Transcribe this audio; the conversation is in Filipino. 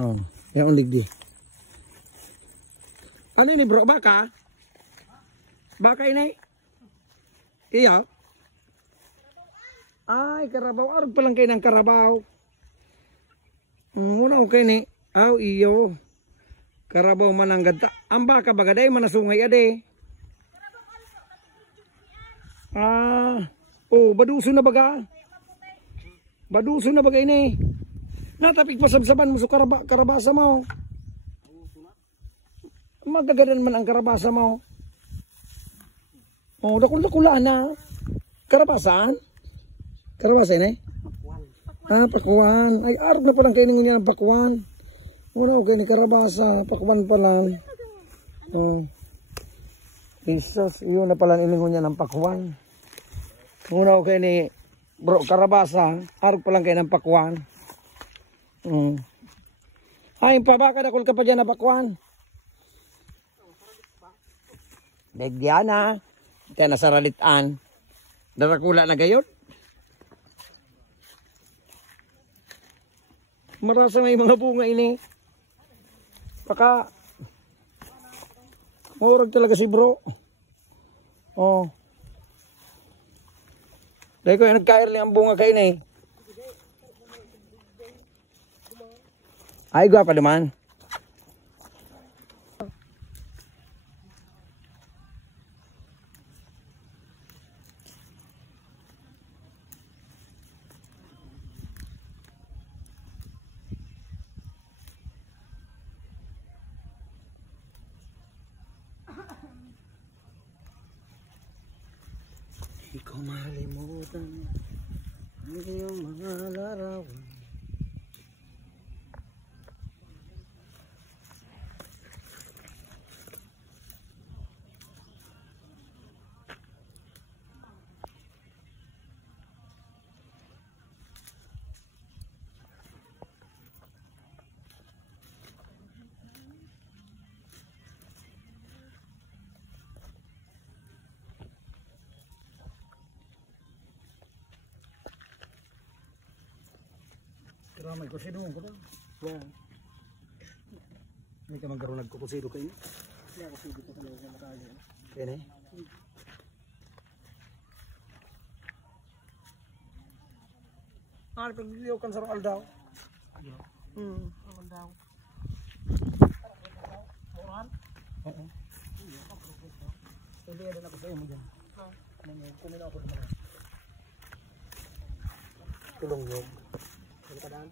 Oh, yan ang ligdi. Ano ini bro? Baka? Baka ini? Iya? Ay, karabaw. Arag palang kayo ng karabaw. Muna okay ni. Aw, iyo. Karabaw mananggad. Ang baka bagaday manasungay ade. Oh, baduso na baga. Baduso na baga ini. Natapik pasabsaban mo sa karabasa mo. Magagadan man ang karabasa mo. Oh, dakul-dakulaan na. Karabasan? Karabasa ini? Pakuan. Ay, arog na palang kainin niya ng pakuan. Muna okay ni karabasa. Pakuan pa lang. Oh. Jesus, yun na palang iningon niya ng pakuan. Muna okay ni bro karabasa. Arog pa lang kayo ng pakuan. Ay, pabaka dakul ka pa dyan na pakuan. Begyan na. Kaya nasaralitan. Darakula na gayon. Marasa may mga bunga ini. Baka murag talaga si bro. Oh. Dahil ko yung nagkair lang ang bunga kayo na eh. Ay, gwapa naman. Di ko malimutan ang iyong mga larawan. Pero may kusido ko daw. Wow. May ka magkaroon nagkukusido kayo. Kaya kusido ko sa mga nakali. Kaya na eh. Pag-video kan sa Aldaw. Aldaw. Moran? Oo. Hindi na ako sa iyo mo dyan. Kumina ako naman. Tulong yung. Kadaan.